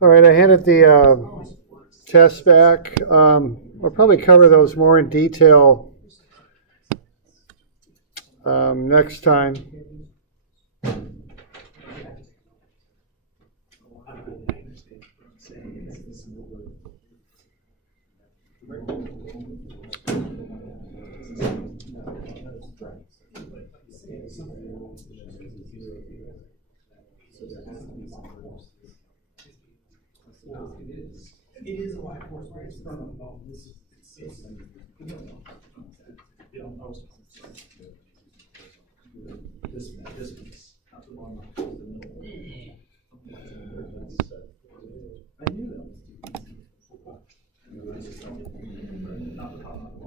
All right, I handed the tests back. We'll probably cover those more in detail next time. It is a life force, but it's from this is this piece, not the one. I knew that.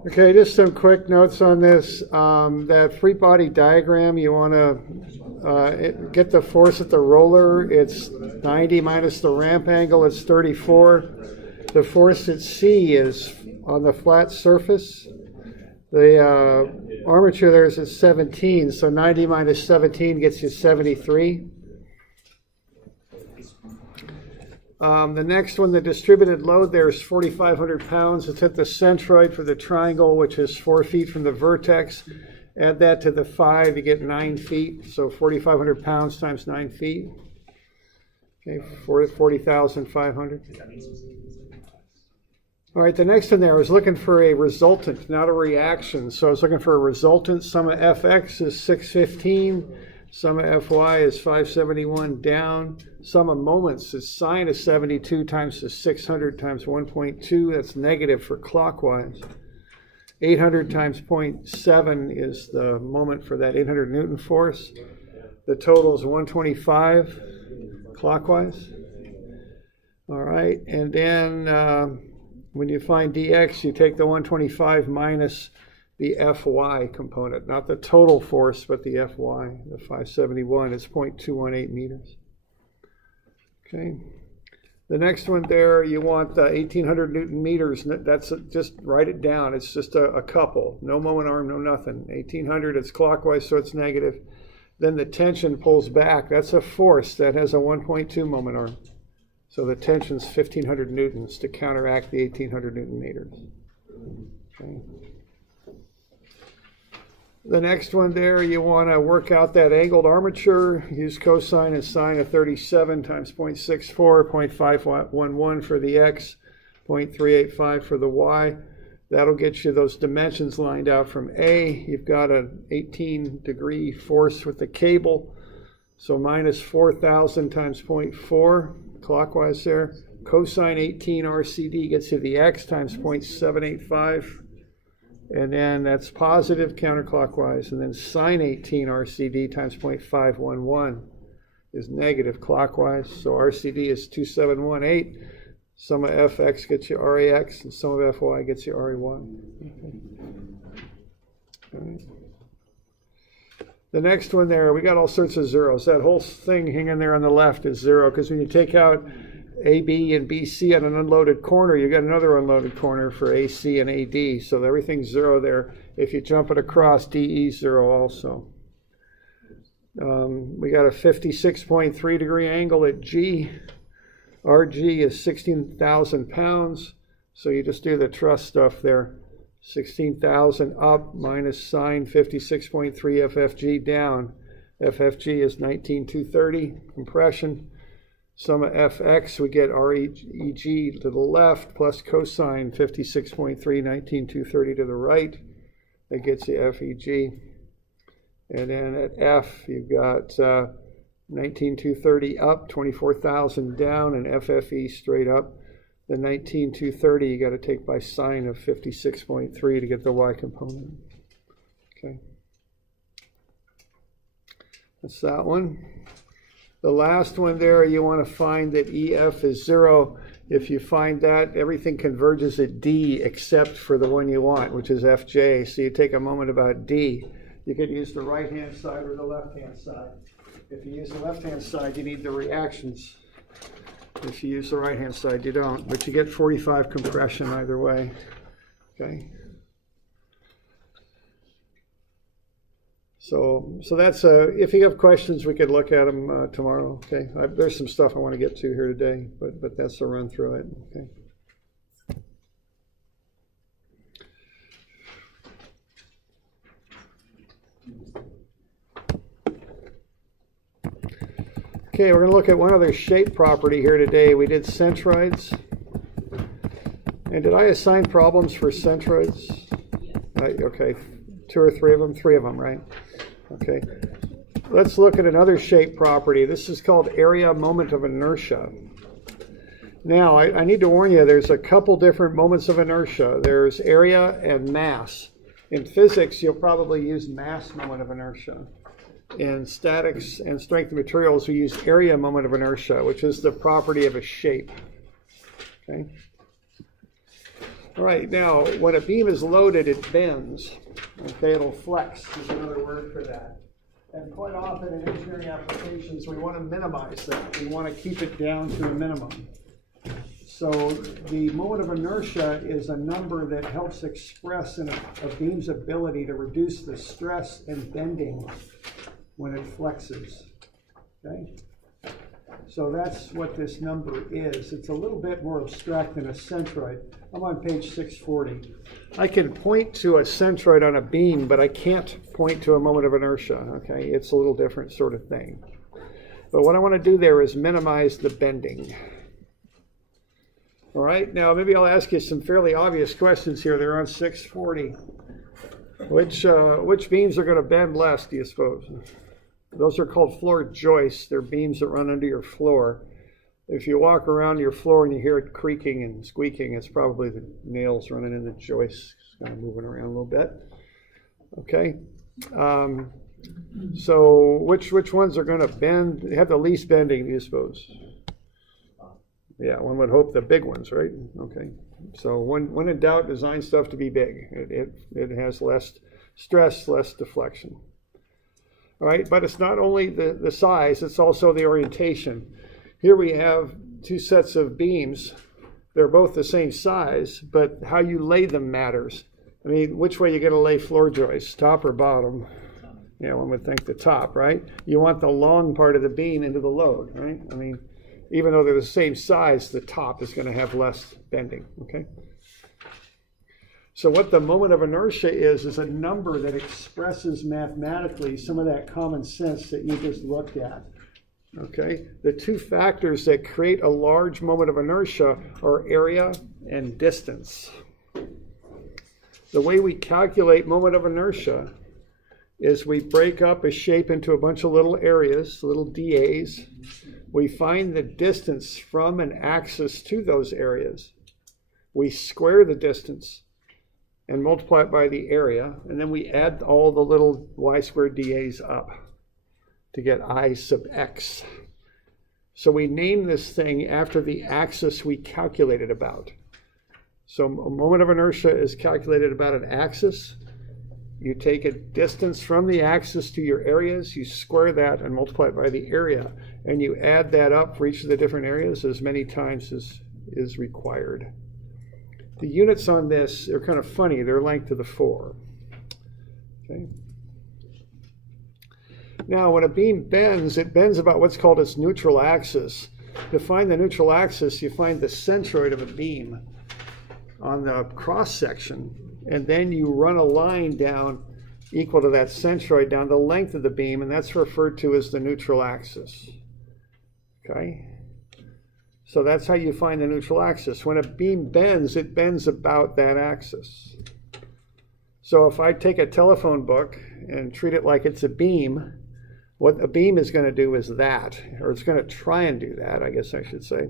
Okay, just some quick notes on this. That free body diagram, you want to get the force at the roller. It's 90 minus the ramp angle, it's 34. The force at C is on the flat surface. The armature there is at 17, so 90 minus 17 gets you 73. The next one, the distributed load there is 4,500 pounds. It's at the centroid for the triangle, which is 4 feet from the vertex. Add that to the 5, you get 9 feet. So 4,500 pounds times 9 feet. Okay, 40,500. All right, the next one there, I was looking for a resultant, not a reaction. So I was looking for a resultant. Sum of Fx is 615. Sum of Fy is 571 down. Sum of moments is sine of 72 times the 600 times 1.2. That's negative for clockwise. 800 times 0.7 is the moment for that 800 Newton force. The total is 125 clockwise. All right, and then when you find dx, you take the 125 minus the Fy component, not the total force, but the Fy, the 571 is 0.218 meters. Okay. The next one there, you want 1,800 Newton meters. That's just write it down. It's just a couple. No moment arm, no nothing. 1,800, it's clockwise, so it's negative. Then the tension pulls back. That's a force that has a 1.2 moment arm. So the tension's 1,500 newtons to counteract the 1,800 Newton meters. Okay. The next one there, you want to work out that angled armature. Use cosine and sine of 37 times 0.64, 0.511 for the x, 0.385 for the y. That'll get you those dimensions lined out from A. You've got an 18-degree force with the cable. So minus 4,000 times 0.4, clockwise there. Cosine 18 RCD gets you the x times 0.785. And then that's positive counterclockwise. And then sine 18 RCD times 0.511 is negative clockwise. So RCD is 2718. Sum of Fx gets you Rax, and sum of Fy gets you Ry. Okay. All right. The next one there, we got all sorts of zeros. That whole thing hanging there on the left is zero, because when you take out AB and BC on an unloaded corner, you got another unloaded corner for AC and AD, so everything's zero there. If you jump it across, DE is zero also. We got a 56.3 degree angle at G. RG is 16,000 pounds, so you just do the truss stuff there. 16,000 up minus sine 56.3 FFG down. FFG is 19,230 compression. Sum of Fx, we get REG to the left, plus cosine 56.3, 19,230 to the right. That gets you FEG. And then at F, you've got 19,230 up, 24,000 down, and FFE straight up. The 19,230 you got to take by sine of 56.3 to get the Y component. Okay. That's that one. The last one there, you want to find that EF is zero. If you find that, everything converges at D except for the one you want, which is FJ. So you take a moment about D. You could use the right-hand side or the left-hand side. If you use the left-hand side, you need the reactions. If you use the right-hand side, you don't. But you get 45 compression either way. Okay. So that's if you have questions, we could look at them tomorrow. Okay, there's some stuff I want to get to here today, but that's a run through it. Okay. Okay, we're going to look at one other shape property here today. We did centroids. And did I assign problems for centroids? Okay, 2 or 3 of them? 3 of them, right? Okay. Let's look at another shape property. This is called area moment of inertia. Now, I need to warn you, there's a couple different moments of inertia. There's area and mass. In physics, you'll probably use mass moment of inertia. In statics and strength of materials, we use area moment of inertia, which is the property of a shape. Okay. All right, now, when a beam is loaded, it bends. Okay, it'll flex is another word for that. And quite often in engineering applications, we want to minimize that. We want to keep it down to a minimum. So the moment of inertia is a number that helps express a beam's ability to reduce the stress and bending when it flexes. Okay? So that's what this number is. It's a little bit more abstract than a centroid. I'm on page 640. I can point to a centroid on a beam, but I can't point to a moment of inertia. Okay? It's a little different sort of thing. But what I want to do there is minimize the bending. All right, now maybe I'll ask you some fairly obvious questions here. They're on 640. Which beams are going to bend less, do you suppose? Those are called floor joists. They're beams that run under your floor. If you walk around your floor and you hear it creaking and squeaking, it's probably the nails running in the joists, kind of moving around a little bit. Okay. So which ones are going to bend, have the least bending, do you suppose? Yeah, one would hope the big ones, right? Okay. So when in doubt, design stuff to be big. It has less stress, less deflection. All right, but it's not only the size, it's also the orientation. Here we have 2 sets of beams. They're both the same size, but how you lay them matters. I mean, which way are you going to lay floor joists, top or bottom? Yeah, one would think the top, right? You want the long part of the beam into the load, right? I mean, even though they're the same size, the top is going to have less bending, okay? So what the moment of inertia is a number that expresses mathematically some of that common sense that you just looked at, okay? The 2 factors that create a large moment of inertia are area and distance. The way we calculate moment of inertia is we break up a shape into a bunch of little areas, little dAs. We find the distance from an axis to those areas. We square the distance and multiply it by the area, and then we add all the little y squared dAs up to get I sub x. So we name this thing after the axis we calculated about. So a moment of inertia is calculated about an axis. You take a distance from the axis to your areas, you square that and multiply it by the area, and you add that up for each of the different areas as many times as is required. The units on this are kind of funny. They're length to the 4. Okay. Now, when a beam bends, it bends about what's called its neutral axis. To find the neutral axis, you find the centroid of a beam on the cross section, and then you run a line down equal to that centroid down the length of the beam, and that's referred to as the neutral axis. Okay? So that's how you find the neutral axis. When a beam bends, it bends about that axis. So if I take a telephone book and treat it like it's a beam, what a beam is going to do is that, or it's going to try and do that, I guess I should say.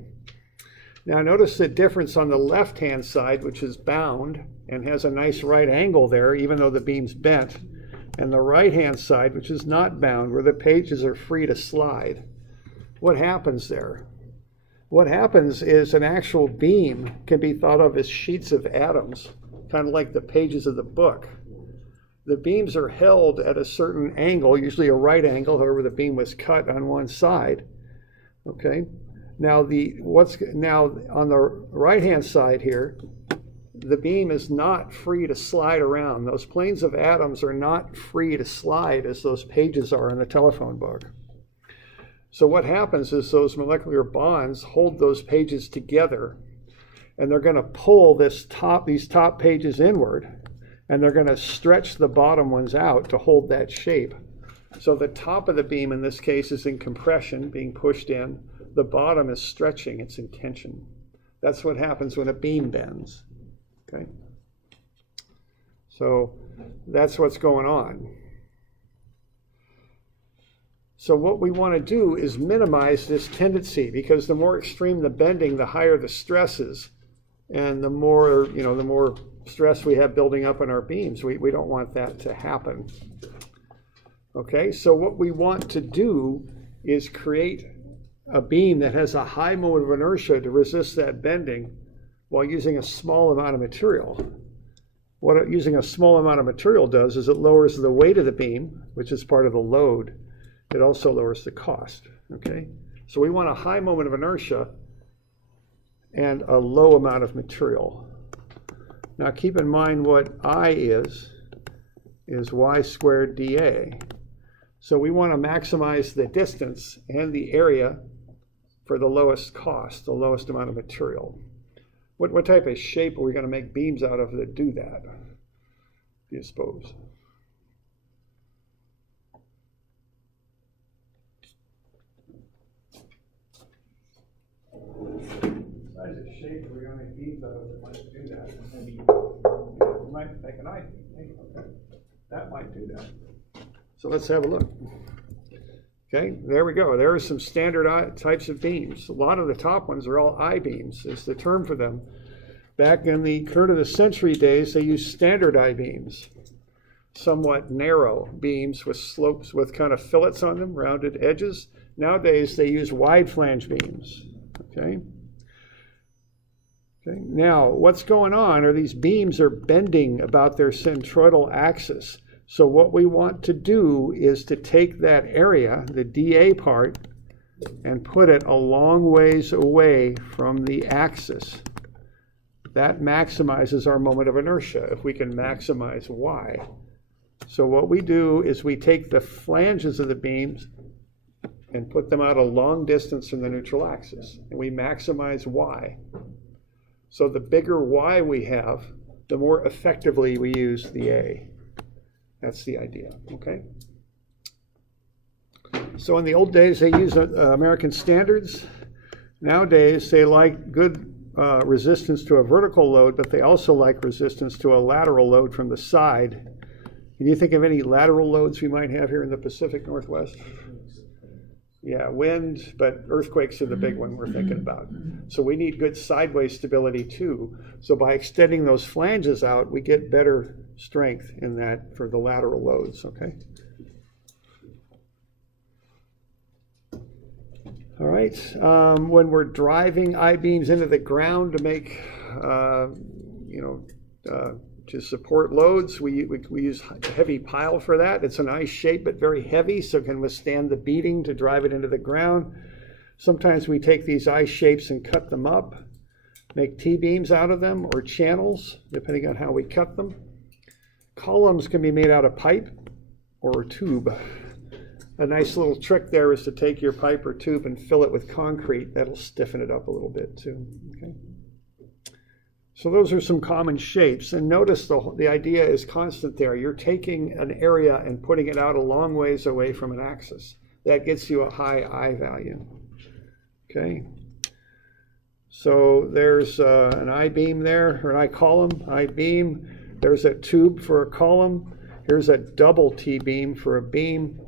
Now notice the difference on the left-hand side, which is bound and has a nice right angle there, even though the beam's bent, and the right-hand side, which is not bound, where the pages are free to slide. What happens there? What happens is an actual beam can be thought of as sheets of atoms, kind of like the pages of the book. The beams are held at a certain angle, usually a right angle, however the beam was cut on one side. Okay? Now on the right-hand side here, the beam is not free to slide around. Those planes of atoms are not free to slide as those pages are in the telephone book. So what happens is those molecular bonds hold those pages together, and they're going to pull these top pages inward, and they're going to stretch the bottom ones out to hold that shape. So the top of the beam in this case is in compression, being pushed in. The bottom is stretching, it's in tension. That's what happens when a beam bends. Okay? So that's what's going on. So what we want to do is minimize this tendency, because the more extreme the bending, the higher the stresses, and the more stress we have building up in our beams. We don't want that to happen. Okay, so what we want to do is create a beam that has a high moment of inertia to resist that bending while using a small amount of material. What using a small amount of material does is it lowers the weight of the beam, which is part of the load. It also lowers the cost. Okay, so we want a high moment of inertia and a low amount of material. Now keep in mind what I is y squared dA. So we want to maximize the distance and the area for the lowest cost, the lowest amount of material. What type of shape are we going to make beams out of that do that, do you suppose? Size of shape we're going to make beams out of that might do that. Maybe you might make an eye beam. Okay. That might do that. So let's have a look. Okay, there we go. There are some standard types of beams. A lot of the top ones are all I-beams, is the term for them. Back in the turn of the century days, they used standard I-beams, somewhat narrow beams with slopes with kind of fillets on them, rounded edges. Nowadays, they use wide flange beams. Okay. Okay. Now, what's going on are these beams are bending about their centroidal axis. So what we want to do is to take that area, the dA part, and put it a long ways away from the axis. That maximizes our moment of inertia if we can maximize y. So what we do is we take the flanges of the beams and put them out a long distance from the neutral axis, and we maximize y. So the bigger y we have, the more effectively we use the A. That's the idea, okay? So in the old days, they used American standards. Nowadays, they like good resistance to a vertical load, but they also like resistance to a lateral load from the side. Can you think of any lateral loads we might have here in the Pacific Northwest? Yeah, wind, but earthquakes are the big one we're thinking about. So we need good sideways stability too. So by extending those flanges out, we get better strength in that for the lateral loads, okay? All right, when we're driving I-beams into the ground to make, to support loads, we use heavy pile for that. It's an I shape, but very heavy, so it can withstand the beating to drive it into the ground. Sometimes we take these I shapes and cut them up, make T-beams out of them, or channels, depending on how we cut them. Columns can be made out of pipe or tube. A nice little trick there is to take your pipe or tube and fill it with concrete. That'll stiffen it up a little bit too. Okay. So those are some common shapes, and notice the idea is constant there. You're taking an area and putting it out a long ways away from an axis. That gets you a high I value. Okay. So there's an I-beam there, or an I-column, I-beam. There's a tube for a column. Here's a double T-beam for a beam.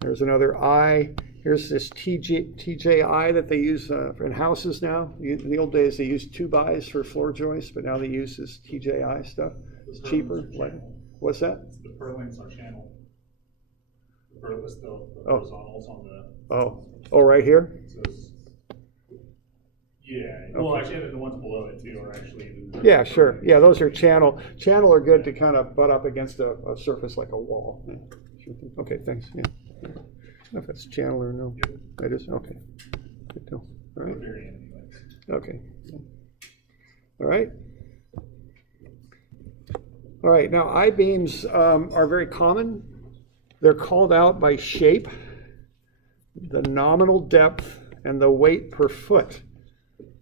There's another I. Here's this TJI that they use in houses now. In the old days, they used 2x for floor joists, but now they use this TJI stuff. It's cheaper. What's that? The purlins are channel. The horizontals on the... Oh, right here? So yeah. Okay. Well, actually, the ones below it, too, are actually... Yeah, sure. Yeah, those are channel. Channel are good to kind of butt up against a surface like a wall. Yeah. Okay, thanks. Yeah. I don't know if that's channel or no. Yep. It is? Okay. Good deal. All right. Okay. All right. All right, now I-beams are very common. They're called out by shape, the nominal depth, and the weight per foot.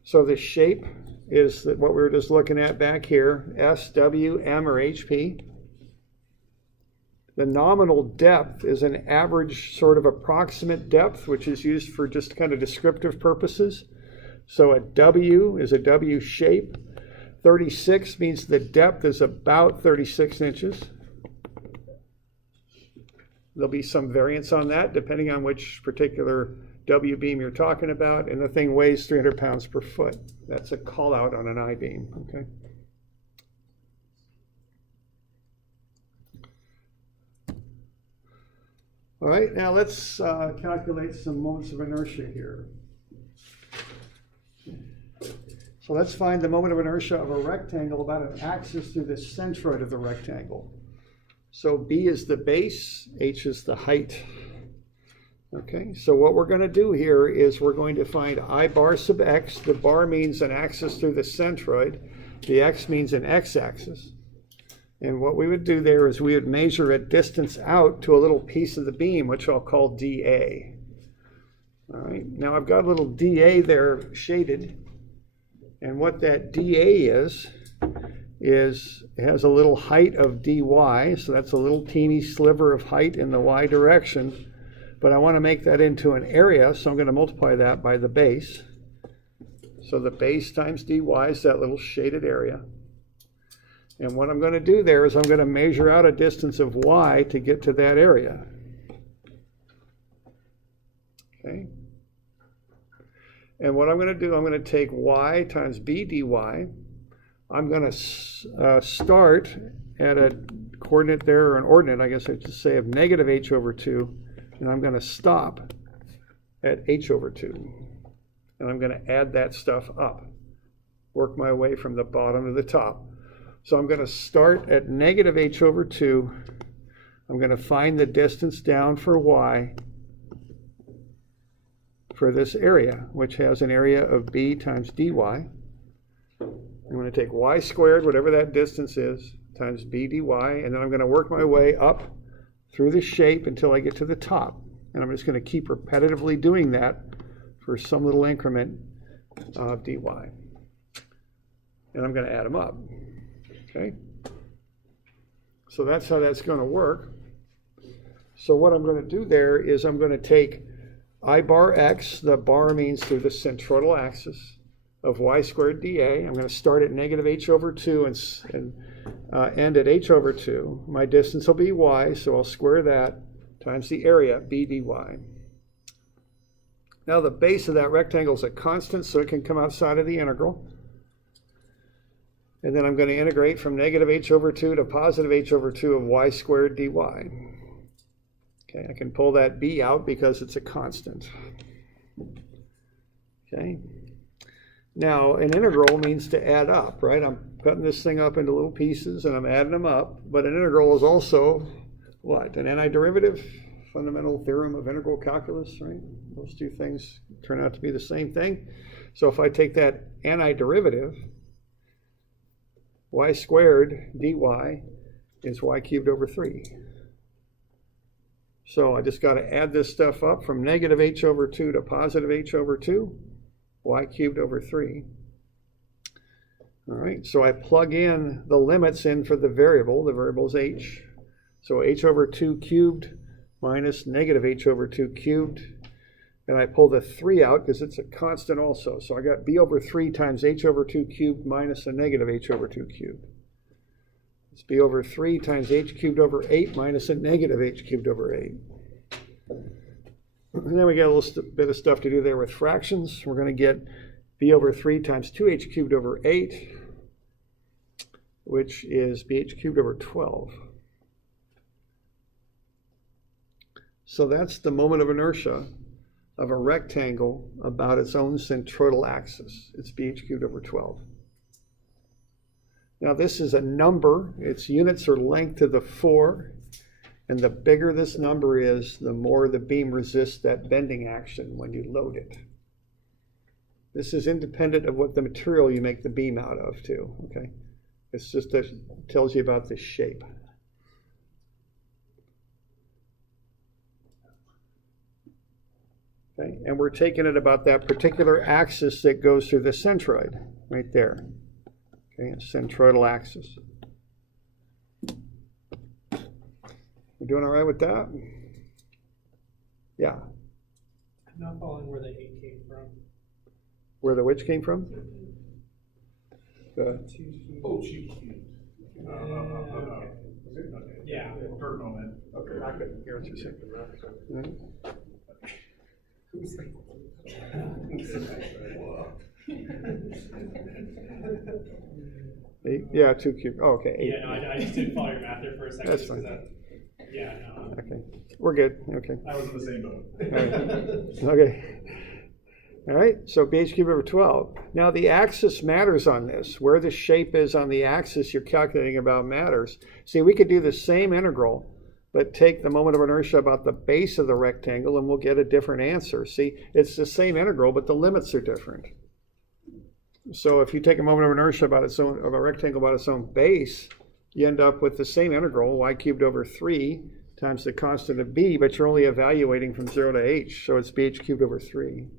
So the shape is what we were just looking at back here, S, W, M, or HP. The nominal depth is an average sort of approximate depth, which is used for just kind of descriptive purposes. So a W is a W shape. 36 means the depth is about 36 inches. There'll be some variance on that depending on which particular W beam you're talking about, and the thing weighs 300 pounds per foot. That's a call out on an I-beam, okay? All right, now let's calculate some moments of inertia here. So let's find the moment of inertia of a rectangle about an axis through the centroid of the rectangle. So B is the base, H is the height. Okay, so what we're going to do here is we're going to find I bar sub x. The bar means an axis through the centroid. The x means an x-axis. And what we would do there is we would measure a distance out to a little piece of the beam, which I'll call dA. All right, now I've got a little dA there shaded. And what that dA is it has a little height of dy, so that's a little teeny sliver of height in the y direction. But I want to make that into an area, so I'm going to multiply that by the base. So the base times dy is that little shaded area. And what I'm going to do there is I'm going to measure out a distance of y to get to that area. Okay. And what I'm going to do, I'm going to take y times b dy. I'm going to start at a coordinate there, or an ordinate, I guess I should say, of negative h over 2. And I'm going to stop at h over 2. And I'm going to add that stuff up. Work my way from the bottom to the top. So I'm going to start at negative h over 2. I'm going to find the distance down for y for this area, which has an area of b times dy. I'm going to take y squared, whatever that distance is, times b dy, and then I'm going to work my way up through the shape until I get to the top. And I'm just going to keep repetitively doing that for some little increment of dy. And I'm going to add them up. Okay? So that's how that's going to work. So what I'm going to do there is I'm going to take I bar x, the bar means through the centroidal axis, of y squared dA. I'm going to start at negative h over 2 and end at h over 2. My distance will be y, so I'll square that times the area, b dy. Now the base of that rectangle is a constant, so it can come outside of the integral. And then I'm going to integrate from negative h over 2 to positive h over 2 of y squared dy. Okay, I can pull that b out because it's a constant. Okay. Now, an integral means to add up, right? I'm cutting this thing up into little pieces and I'm adding them up. But an integral is also what? An antiderivative, fundamental theorem of integral calculus, right? Those two things turn out to be the same thing. So if I take that antiderivative, y squared dy is y cubed over 3. So I just got to add this stuff up from negative h over 2 to positive h over 2, y cubed over 3. All right, so I plug in the limits in for the variable. The variable is h. So h over 2 cubed minus negative h over 2 cubed. And I pull the 3 out because it's a constant also. So I got b over 3 times h over 2 cubed minus a negative h over 2 cubed. It's b over 3 times h cubed over 8 minus a negative h cubed over 8. And then we get a little bit of stuff to do there with fractions. We're going to get b over 3 times 2h cubed over 8, which is bh cubed over 12. So that's the moment of inertia of a rectangle about its own centroidal axis. It's bh cubed over 12. Now this is a number. Its units are length to the 4. And the bigger this number is, the more the beam resists that bending action when you load it. This is independent of what the material you make the beam out of too, okay? It's just that it tells you about the shape. Okay, and we're taking it about that particular axis that goes through the centroid, right there. Okay, a centroidal axis. You doing all right with that? Yeah. I'm not following where the 8 came from. Where the which came from? Oh, cheat sheet. Okay. Yeah. For a moment. Okay, I couldn't hear what you're saying. Eight, yeah, 2 cubed. Oh, okay. 8. Yeah, no, I just didn't follow your math there for a second. That's fine. Yeah, no. Okay, we're good. Okay. I was in the same boat. Okay. All right, so bh cubed over 12. Now the axis matters on this. Where the shape is on the axis you're calculating about matters. See, we could do the same integral, but take the moment of inertia about the base of the rectangle and we'll get a different answer. See, it's the same integral, but the limits are different. So if you take a moment of inertia about its own, of a rectangle about its own base, you end up with the same integral, y cubed over 3 times the constant of b, but you're only evaluating from 0 to h, so it's bh cubed over 3.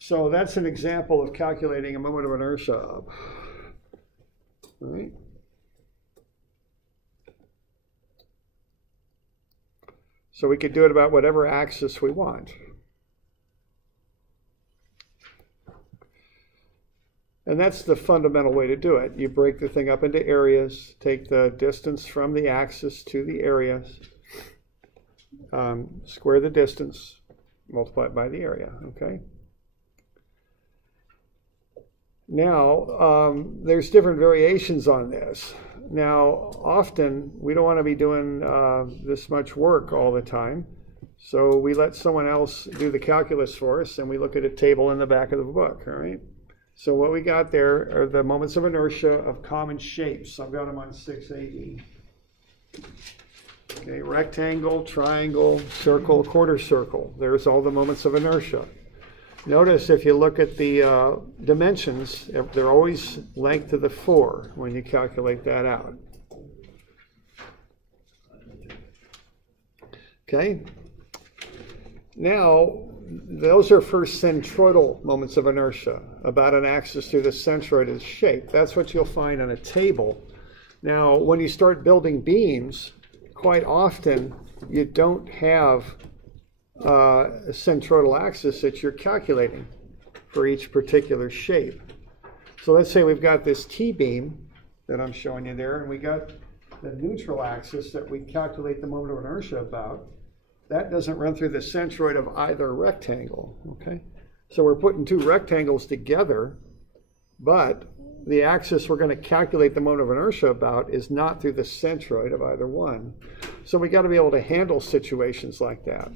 So that's an example of calculating a moment of inertia. All right. So we could do it about whatever axis we want. And that's the fundamental way to do it. You break the thing up into areas, take the distance from the axis to the areas, square the distance, multiply it by the area, okay? Now, there's different variations on this. Now, often we don't want to be doing this much work all the time, so we let someone else do the calculus for us, and we look at a table in the back of the book, all right? So what we got there are the moments of inertia of common shapes. I've got them on 6AE. Okay, rectangle, triangle, circle, quarter circle. There's all the moments of inertia. Notice if you look at the dimensions, they're always length to the 4 when you calculate that out. Okay. Now, those are first centroidal moments of inertia, about an axis through the centroid of the shape. That's what you'll find on a table. Now, when you start building beams, quite often you don't have a centroidal axis that you're calculating for each particular shape. So let's say we've got this T-beam that I'm showing you there, and we got the neutral axis that we calculate the moment of inertia about. That doesn't run through the centroid of either rectangle, okay? So we're putting two rectangles together, but the axis we're going to calculate the moment of inertia about is not through the centroid of either one. So we got to be able to handle situations like that.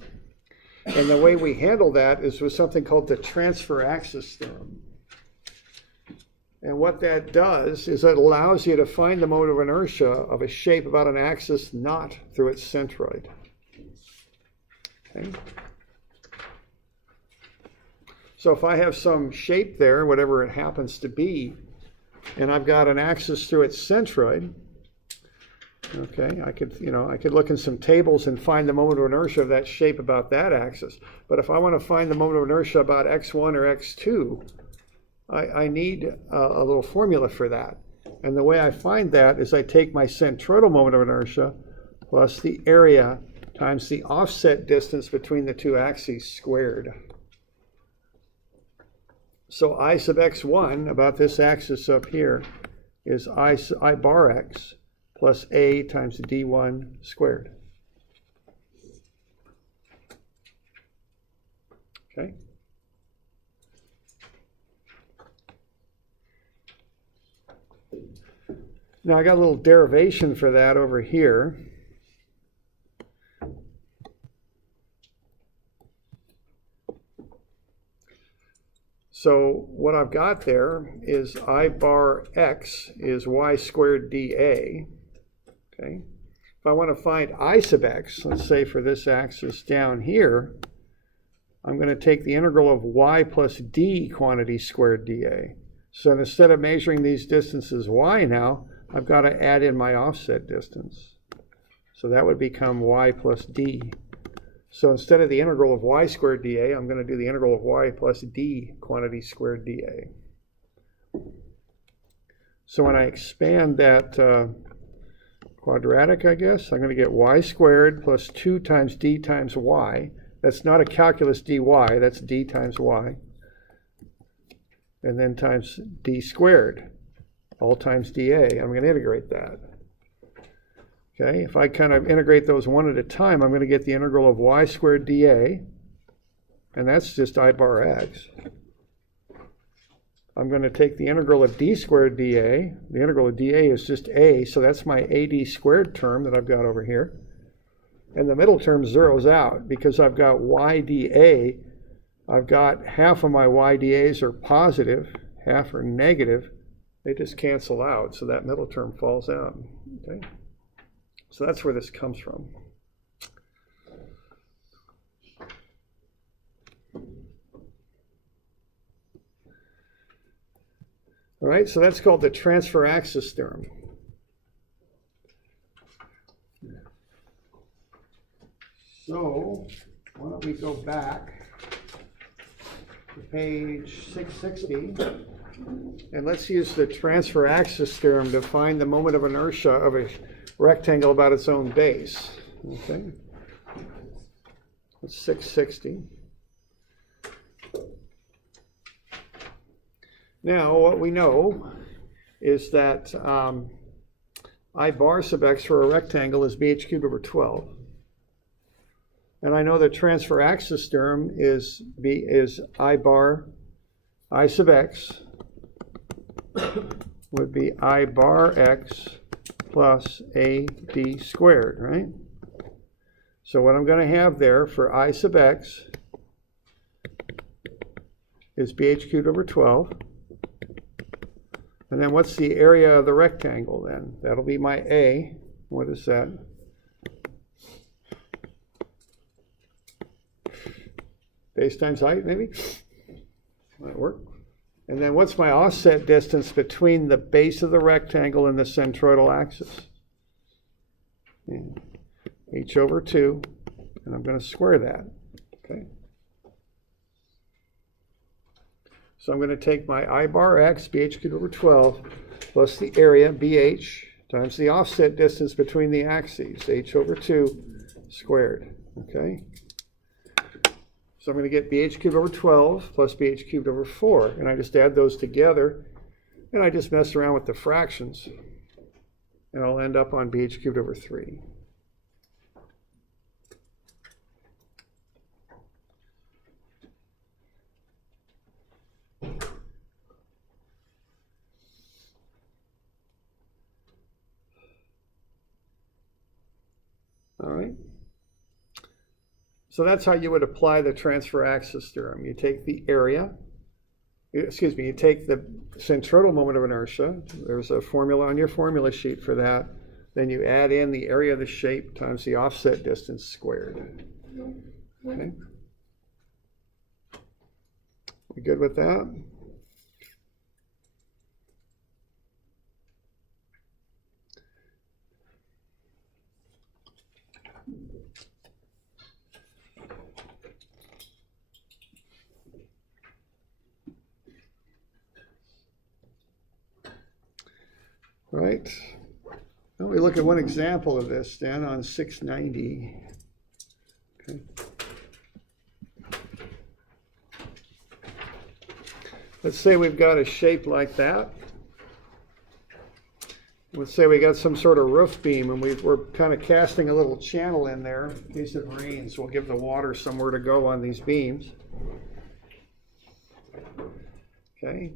And the way we handle that is with something called the transfer axis theorem. And what that does is it allows you to find the moment of inertia of a shape about an axis not through its centroid. Okay. So if I have some shape there, whatever it happens to be, and I've got an axis through its centroid, okay, I could look in some tables and find the moment of inertia of that shape about that axis. But if I want to find the moment of inertia about x1 or x2, I need a little formula for that. And the way I find that is I take my centroidal moment of inertia plus the area times the offset distance between the two axes squared. So I sub x1 about this axis up here is I bar x plus a times d1 squared. Okay. Now I got a little derivation for that over here. So what I've got there is I bar x is y squared dA. Okay. If I want to find I sub x, let's say for this axis down here, I'm going to take the integral of y plus d quantity squared dA. So instead of measuring these distances y now, I've got to add in my offset distance. So that would become y plus d. So instead of the integral of y squared dA, I'm going to do the integral of y plus d quantity squared dA. So when I expand that quadratic, I guess, I'm going to get y squared plus 2 times d times y. That's not a calculus dy, that's d times y. And then times d squared, all times dA. I'm going to integrate that. Okay, if I kind of integrate those one at a time, I'm going to get the integral of y squared dA, and that's just I bar x. I'm going to take the integral of d squared dA. The integral of dA is just a, so that's my ad squared term that I've got over here. And the middle term zeroes out because I've got y dA. I've got half of my y dAs are positive, half are negative. They just cancel out, so that middle term falls out. Okay, so that's where this comes from. All right, so that's called the transfer axis theorem. So why don't we go back to page 660, and let's use the transfer axis theorem to find the moment of inertia of a rectangle about its own base. Okay, that's 660. Now, what we know is that I bar sub x for a rectangle is bh cubed over 12. And I know the transfer axis theorem is I bar I sub x would be I bar x plus ad squared, right? So what I'm going to have there for I sub x is bh cubed over 12. And then what's the area of the rectangle then? That'll be my A. What is that? Base times height, maybe? Might work. And then what's my offset distance between the base of the rectangle and the centroidal axis? H over 2, and I'm going to square that. Okay. So I'm going to take my I bar x, bh cubed over 12, plus the area, bh, times the offset distance between the axes, h over 2 squared. Okay? So I'm going to get bh cubed over 12 plus bh cubed over 4, and I just add those together, and I just mess around with the fractions, and I'll end up on bh cubed over 3. All right. So that's how you would apply the transfer axis theorem. You take the area, excuse me, you take the centroidal moment of inertia. There's a formula on your formula sheet for that. Then you add in the area of the shape times the offset distance squared. Okay. We good with that? Right. Now we look at one example of this then on 690. Okay. Let's say we've got a shape like that. Let's say we got some sort of roof beam and we're kind of casting a little channel in there in case it rains. We'll give the water somewhere to go on these beams. Okay.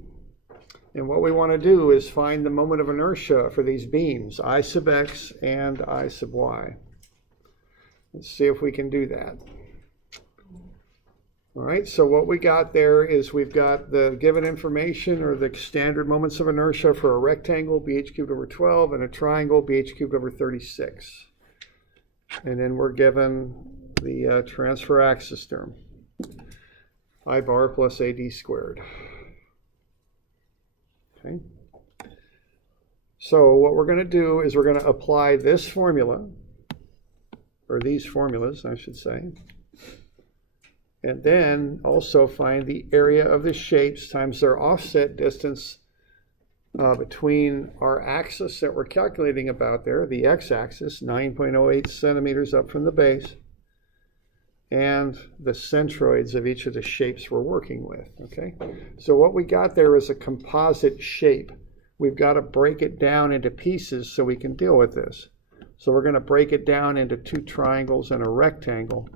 And what we want to do is find the moment of inertia for these beams, I sub x and I sub y. Let's see if we can do that. All right, so what we got there is we've got the given information or the standard moments of inertia for a rectangle, bh cubed over 12, and a triangle, bh cubed over 36. And then we're given the transfer axis term, I bar plus AD squared. Okay. So what we're going to do is we're going to apply this formula, or these formulas, I should say, and then also find the area of the shapes times their offset distance between our axis that we're calculating about there, the x-axis, 9.08 centimeters up from the base, and the centroids of each of the shapes we're working with, okay? So what we got there is a composite shape. We've got to break it down into pieces so we can deal with this. So we're going to break it down into two triangles and a rectangle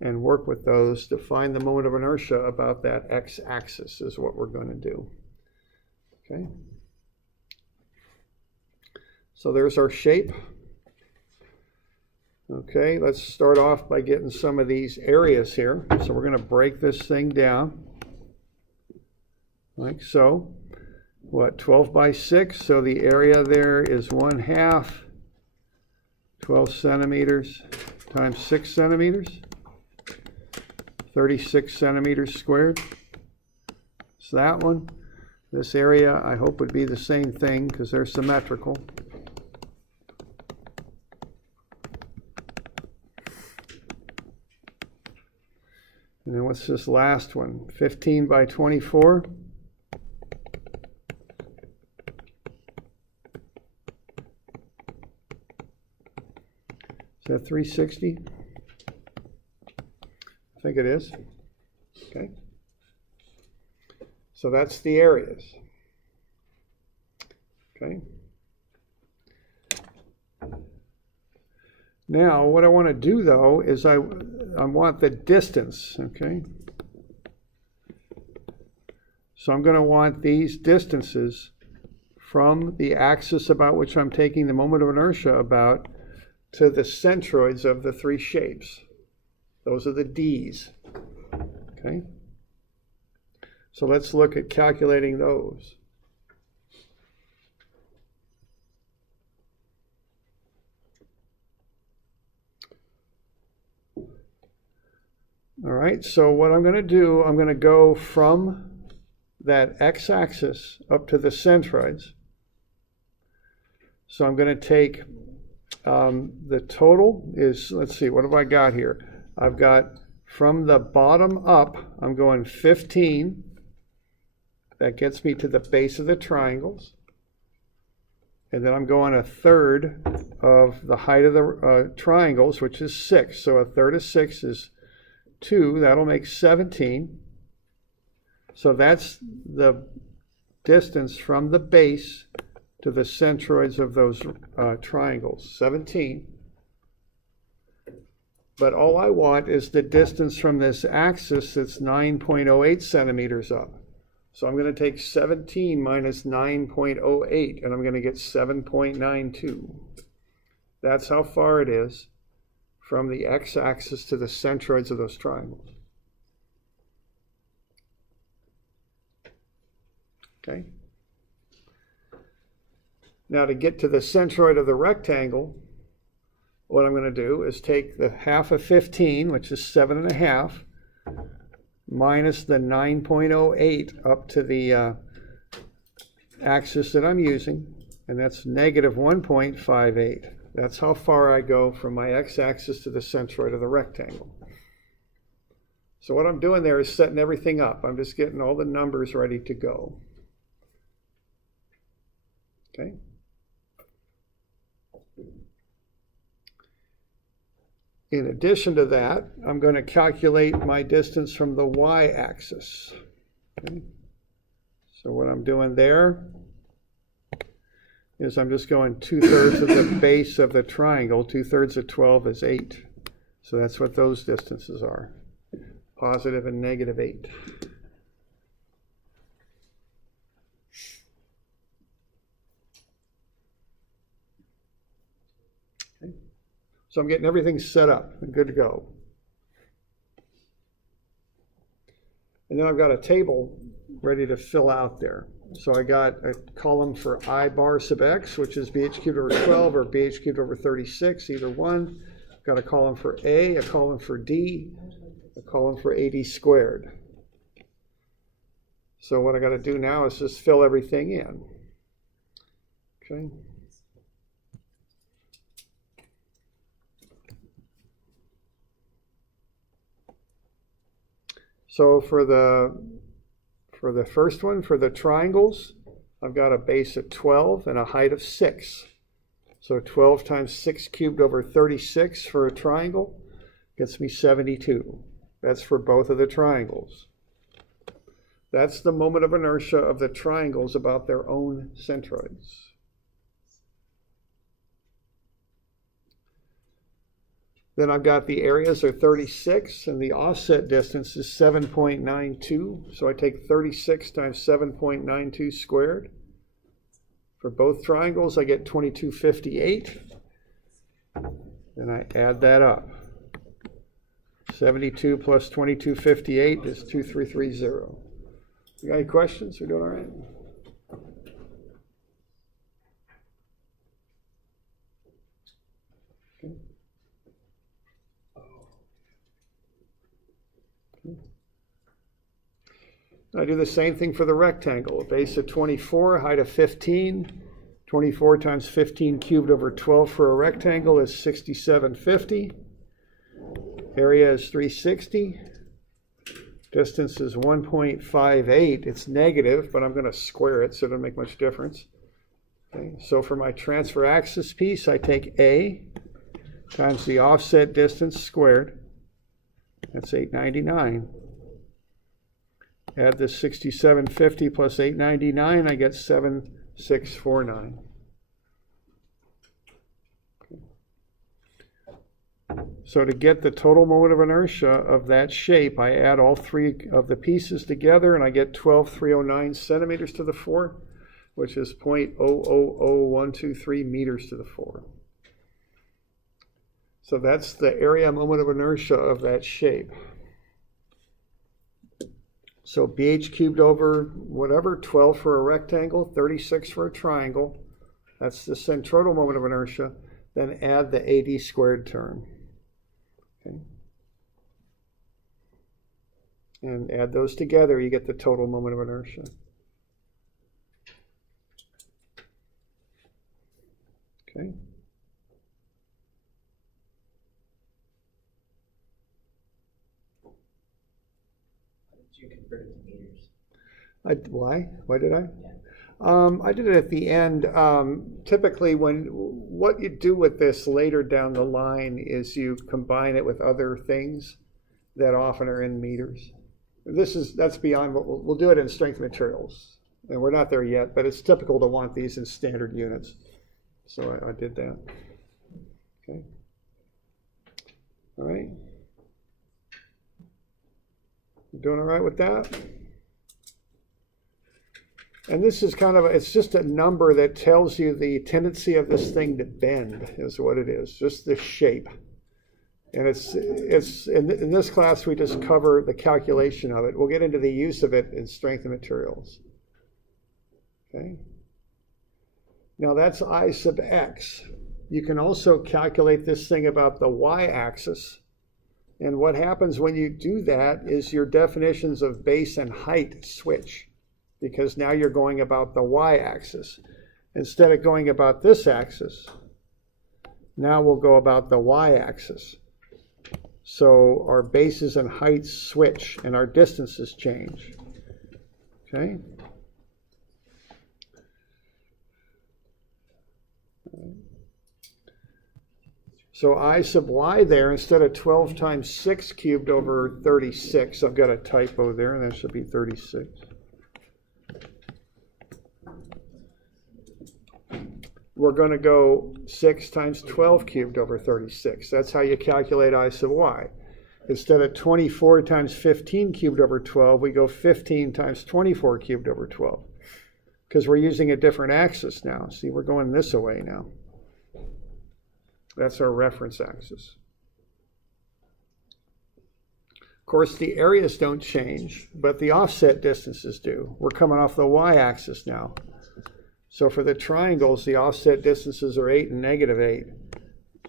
and work with those to find the moment of inertia about that x-axis is what we're going to do. Okay. So there's our shape. Okay, let's start off by getting some of these areas here. So we're going to break this thing down like so. What, 12 by 6? So the area there is 1/2, 12 centimeters times 6 centimeters. 36 centimeters squared. So that one. This area I hope would be the same thing because they're symmetrical. And then what's this last one? 15 by 24. Is that 360? I think it is. Okay. So that's the areas. Okay. Now, what I want to do, though, is I want the distance, okay? So I'm going to want these distances from the axis about which I'm taking the moment of inertia about to the centroids of the three shapes. Those are the D's, okay? So let's look at calculating those. All right, so what I'm going to do, I'm going to go from that x-axis up to the centroids. So I'm going to take the total is, let's see, what have I got here? I've got from the bottom up, I'm going 15. That gets me to the base of the triangles. And then I'm going 1/3 of the height of the triangles, which is 6. So 1/3 of 6 is 2. That'll make 17. So that's the distance from the base to the centroids of those triangles, 17. But all I want is the distance from this axis that's 9.08 centimeters up. So I'm going to take 17 minus 9.08, and I'm going to get 7.92. That's how far it is from the x-axis to the centroids of those triangles. Okay. Now to get to the centroid of the rectangle, what I'm going to do is take the half of 15, which is 7.5, minus the 9.08 up to the axis that I'm using, and that's negative 1.58. That's how far I go from my x-axis to the centroid of the rectangle. So what I'm doing there is setting everything up. I'm just getting all the numbers ready to go. Okay. In addition to that, I'm going to calculate my distance from the y-axis. Okay. So what I'm doing there is I'm just going 2/3 of the base of the triangle. 2/3 of 12 is 8. So that's what those distances are, positive and negative 8. So I'm getting everything set up and good to go. And then I've got a table ready to fill out there. So I got a column for I bar sub x, which is bh cubed over 12 or bh cubed over 36, either one. I've got a column for A, a column for D, a column for AD squared. So what I got to do now is just fill everything in. Okay. So for the first one, for the triangles, I've got a base of 12 and a height of 6. So 12 times 6 cubed over 36 for a triangle gets me 72. That's for both of the triangles. That's the moment of inertia of the triangles about their own centroids. Then I've got the areas are 36 and the offset distance is 7.92. So I take 36 times 7.92 squared. For both triangles, I get 2258. Then I add that up. 72 plus 2258 is 2330. You got any questions? We're doing all right? Okay. I do the same thing for the rectangle. A base of 24, height of 15. 24 times 15 cubed over 12 for a rectangle is 6750. Area is 360. Distance is 1.58. It's negative, but I'm going to square it, so it doesn't make much difference. Okay. So for my transfer axis piece, I take A times the offset distance squared. That's 899. Add the 6750 plus 899, I get 7649. So to get the total moment of inertia of that shape, I add all three of the pieces together and I get 12,309 centimeters to the 4, which is 0.000123 meters to the 4. So that's the area moment of inertia of that shape. So bh cubed over whatever, 12 for a rectangle, 36 for a triangle. That's the centroidal moment of inertia. Then add the AD squared term. Okay. And add those together, you get the total moment of inertia. Okay. You convert it to meters. Why? Why did I? I did it at the end. Typically, what you do with this later down the line is you combine it with other things that often are in meters. That's beyond what we'll do it in strength materials, and we're not there yet. But it's typical to want these in standard units, so I did that. Okay. All right. You doing all right with that? And this is it's just a number that tells you the tendency of this thing to bend is what it is, just the shape. And it's in this class, we just cover the calculation of it. We'll get into the use of it in strength and materials. Okay. Now that's I sub x. You can also calculate this thing about the y-axis. And what happens when you do that is your definitions of base and height switch, because now you're going about the y-axis. Instead of going about this axis, now we'll go about the y-axis. So our bases and heights switch and our distances change. Okay? So I sub y there, instead of 12 times 6 cubed over 36, I've got a typo there, and that should be 36. We're going to go 6 times 12 cubed over 36. That's how you calculate I sub y. Instead of 24 times 15 cubed over 12, we go 15 times 24 cubed over 12. Because we're using a different axis now. See, we're going this way now. That's our reference axis. Of course, the areas don't change, but the offset distances do. We're coming off the y-axis now. So for the triangles, the offset distances are 8 and -8.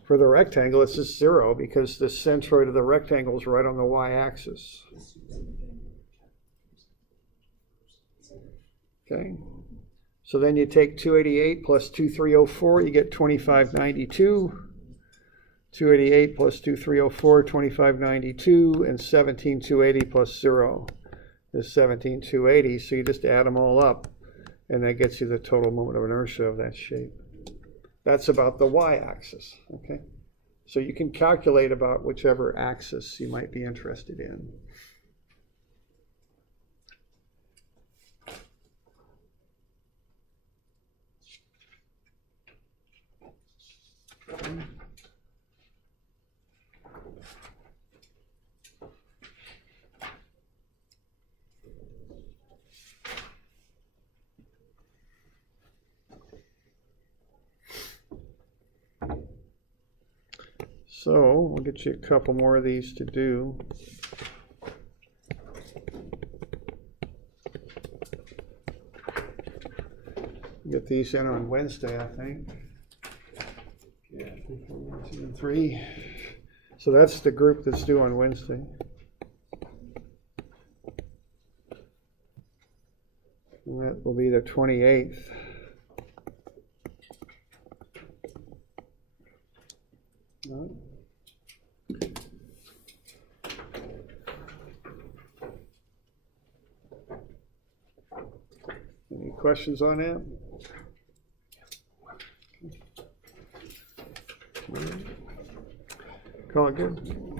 For the rectangle, it's just 0 because the centroid of the rectangle is right on the y-axis. Okay. So then you take 288 plus 2304, you get 2592. 288 plus 2304, 2592, and 17280 plus 0 is 17280. So you just add them all up, and that gets you the total moment of inertia of that shape. That's about the y-axis, okay? So you can calculate about whichever axis you might be interested in. Okay. So we'll get you a couple more of these to do. Get these in on Wednesday, I think. Yeah, 3, 4, 1, 2, and 3. So that's the group that's due on Wednesday. And that will be the 28th. All right. Any questions on that? Call it good.